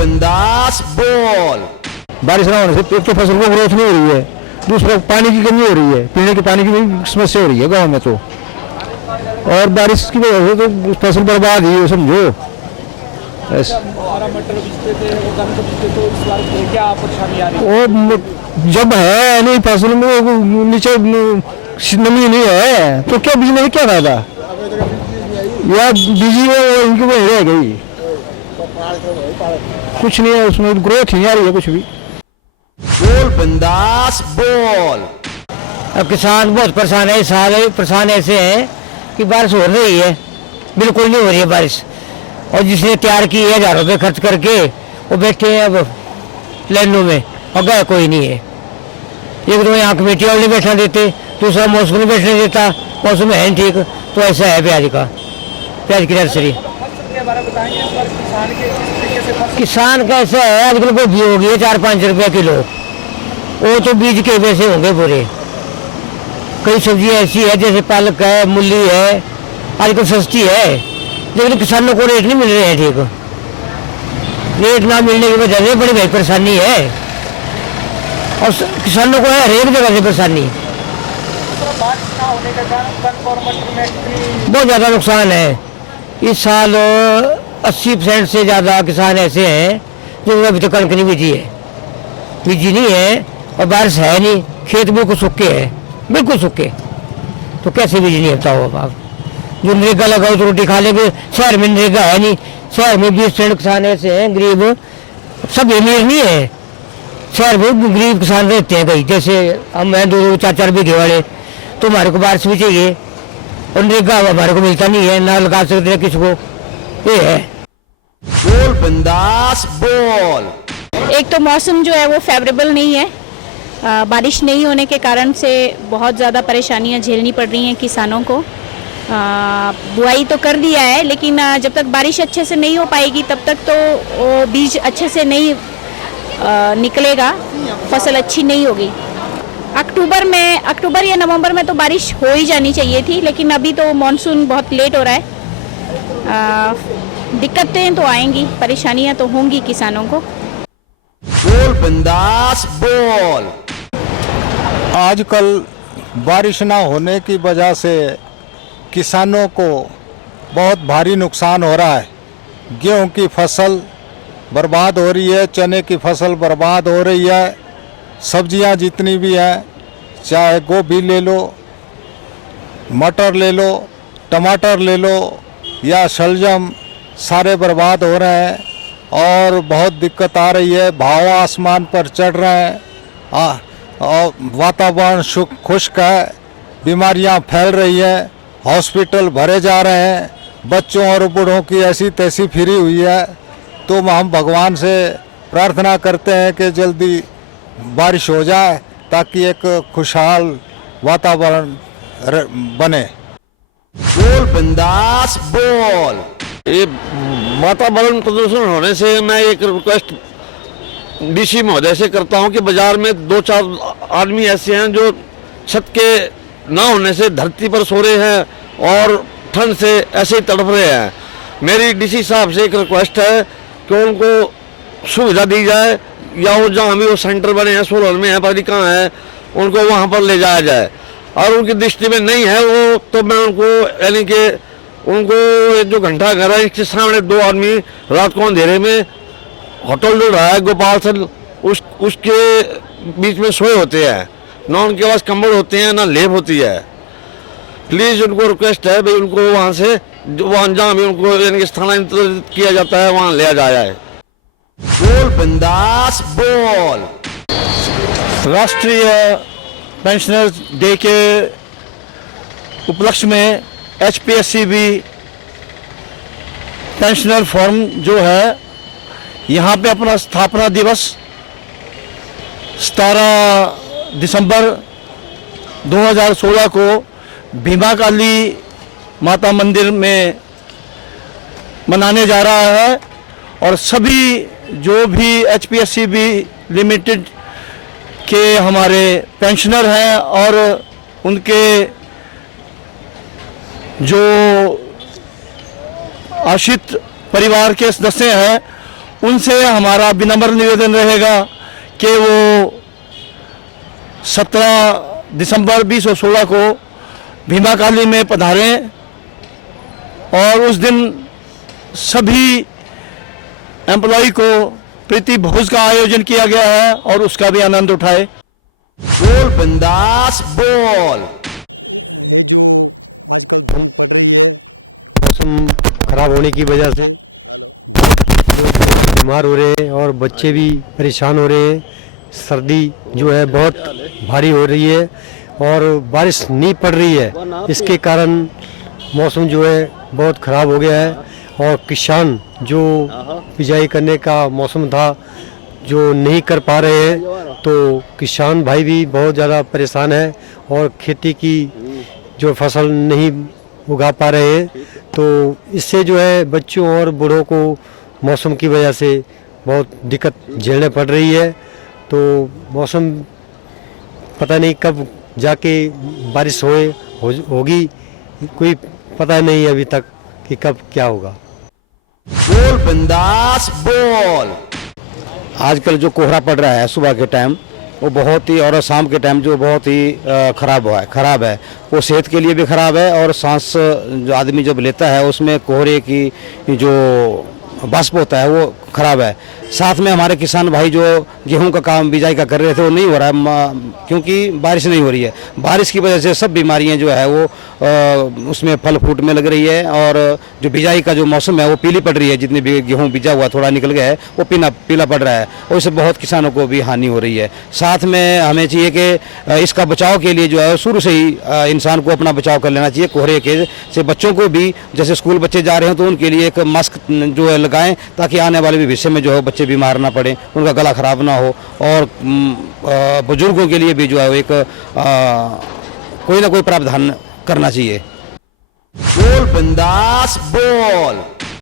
बिंदास बोल। बारिश ना होने से एक तो फसल को ग्रोथ नहीं हो रही है, दूसरा पानी की कमी हो रही है, पीने के पानी की भी समस्या हो रही है गांव में तो, और बारिश की वजह से तो फसल बर्बाद ही है समझो। वो जब है नहीं फसल में नीचे नमी नहीं है तो क्या बीजने में क्या फायदा, या बीजी में इनकी वो रह गई, कुछ नहीं है उसमें, ग्रोथ नहीं आ रही है कुछ भी। बोल बिंदास बोल। अब किसान बहुत परेशान है, साल परेशान ऐसे हैं कि बारिश हो रही है, बिल्कुल नहीं हो रही है बारिश, और जिसने तैयार की है 1000 रुपये खर्च करके वो बैठे हैं अब लाइनों में, और गए कोई नहीं है। एक तो यहाँ कमेटी वाले नहीं बैठना देते, दूसरा मौसम नहीं बैठने देता, मौसम है नहीं ठीक, तो ऐसा है प्याज की नर्सरी। किसान का ऐसा है आजकल गोभी हो गई है 4-5 रुपये किलो, वो तो बीज के पैसे होंगे पूरे। कई सब्जियां ऐसी है जैसे पालक है, मूली है, आजकल सस्ती है, लेकिन किसानों को रेट नहीं मिल रहे हैं ठीक। रेट ना मिलने की वजह से बड़ी भाई परेशानी है, और किसानों को है हर एक जगह से परेशानी। बहुत ज़्यादा नुकसान है इस साल। 80% से ज़्यादा किसान ऐसे हैं जो अभी तक कणक नहीं बीजी नहीं है, और बारिश है नहीं, खेत बिल्कुल सूखे है, बिल्कुल सूखे, तो कैसे बीज नहीं होता होगा आप। जो नरेगा लगाओ तो रोटी खा लेंगे, शहर में नरेगा है नहीं, शहर में 20% किसान ऐसे हैं गरीब, सब अमीर नहीं है, शहर में गरीब किसान रहते हैं कहीं, जैसे हम हैं 2-4 बीघे वाले, तो हमारे को बारिश भी चाहिए, और नरेगा हमारे को मिलता नहीं है, ना लगा सकते किसी को, ये है। बोल बिंदास बोल। एक तो मौसम जो है वो फेवरेबल नहीं है, बारिश नहीं होने के कारण से बहुत ज़्यादा परेशानियां झेलनी पड़ रही हैं किसानों को। बुआई तो कर दिया है, लेकिन जब तक बारिश अच्छे से नहीं हो पाएगी तब तक तो वो बीज अच्छे से नहीं निकलेगा, फसल अच्छी नहीं होगी। अक्टूबर या नवंबर में तो बारिश हो ही जानी चाहिए थी, लेकिन अभी तो मॉनसून बहुत लेट हो रहा है। दिक्कतें तो आएंगी, परेशानियां तो होंगी किसानों को। बोल बिंदास बोल। आजकल बारिश ना होने की वजह से किसानों को बहुत भारी नुकसान हो रहा है। गेहूं की फसल बर्बाद हो रही है, चने की फसल बर्बाद हो रही है, सब्जियां जितनी भी हैं, चाहे गोभी ले लो, मटर ले लो, टमाटर ले लो या शलजम, सारे बर्बाद हो रहे हैं और बहुत दिक्कत आ रही है। भाव आसमान पर चढ़ रहे हैं और वातावरण खुश्क है, बीमारियां फैल रही हैं, हॉस्पिटल भरे जा रहे हैं, बच्चों और बूढ़ों की ऐसी तैसी फिरी हुई है। तो हम भगवान से प्रार्थना करते हैं कि जल्दी बारिश हो जाए ताकि एक खुशहाल वातावरण बने। बोल बिंदास बोल। ये वातावरण प्रदूषण होने से मैं एक रिक्वेस्ट डीसी महोदय से करता हूं कि बाजार में 2-4 आदमी ऐसे हैं जो छत के ना होने से धरती पर सो रहे हैं और ठंड से ऐसे ही तड़प रहे हैं। मेरी डीसी साहब से एक रिक्वेस्ट है कि उनको सुविधा दी जाए, या वो जहाँ भी वो सेंटर बने हैं, सोलर में है, पता कहाँ है, उनको वहाँ पर ले जाया जाए। और उनकी दृष्टि में नहीं है वो, तो मैं उनको यानी कि उनको जो घंटा घर है इसके सामने 2 आदमी रात को अंधेरे में होटल जो रहा है गोपाल सर, उसके बीच में सोए होते हैं, ना उनके पास कंबल होते हैं ना लेप होती है। प्लीज़ उनको रिक्वेस्ट है भाई उनको वहाँ से वहाँ जहाँ भी उनको यानी स्थानांतरित किया जाता है वहाँ ले जाया जाए। बोल बिंदास बोल। राष्ट्रीय पेंशनर्स डे के उपलक्ष्य में HPSCB पेंशनर फोरम जो है यहाँ पे अपना स्थापना दिवस 17 दिसंबर 2016 को भीमा काली माता मंदिर में मनाने जा रहा है, और सभी जो भी HPSCB लिमिटेड के हमारे पेंशनर हैं और उनके जो आश्रित परिवार के सदस्य हैं उनसे हमारा विनम्र निवेदन रहेगा कि वो 17 दिसंबर 2016 को भीमा काली में पधारें और उस दिन सभी एम्प्लॉय को प्रीति भोज का आयोजन किया गया है और उसका भी आनंद उठाए। बोल बिंदास बोल। मौसम खराब होने की वजह से लोग बीमार हो रहे हैं और बच्चे भी परेशान हो रहे हैं। सर्दी जो है बहुत भारी हो रही है और बारिश नहीं पड़ रही है, इसके कारण मौसम जो है बहुत ख़राब हो गया है और किसान जो बिजाई करने का मौसम था जो नहीं कर पा रहे हैं, तो किसान भाई भी बहुत ज़्यादा परेशान है और खेती की जो फसल नहीं उगा पा रहे हैं, तो इससे जो है बच्चों और बूढ़ों को मौसम की वजह से बहुत दिक्कत झेलने पड़ रही है। तो मौसम पता नहीं कब जाके बारिश होगी, कोई पता नहीं अभी तक कि कब क्या होगा। बोल बिंदास बोल। आजकल जो कोहरा पड़ रहा है सुबह के टाइम वो बहुत ही, और शाम के टाइम जो बहुत ही खराब है। वो सेहत के लिए भी खराब है और सांस जो आदमी जब लेता है उसमें कोहरे की जो वाष्प होता है वो खराब है। साथ में हमारे किसान भाई जो गेहूं का काम बिजाई का कर रहे थे वो नहीं हो रहा है क्योंकि बारिश नहीं हो रही है। बारिश की वजह से सब बीमारियां जो है वो उसमें फल फूट में लग रही है और जो बिजाई का जो मौसम है वो पीली पड़ रही है। जितनी भी गेहूं बिजा हुआ थोड़ा निकल गया है वो पीला पड़ रहा है और इससे बहुत किसानों को भी हानि हो रही है। साथ में हमें चाहिए कि इसका बचाव के लिए जो है शुरू से ही इंसान को अपना बचाव कर लेना चाहिए कोहरे के से। बच्चों को भी जैसे स्कूल बच्चे जा रहे हैं तो उनके लिए एक मास्क जो है लगाएं ताकि आने वाले भविष्य में जो है बच्चे बीमार ना पड़े, उनका गला खराब ना हो। और बुजुर्गों के लिए भी जो है एक कोई ना कोई प्रावधान करना चाहिए। बोल बिंदास बोल।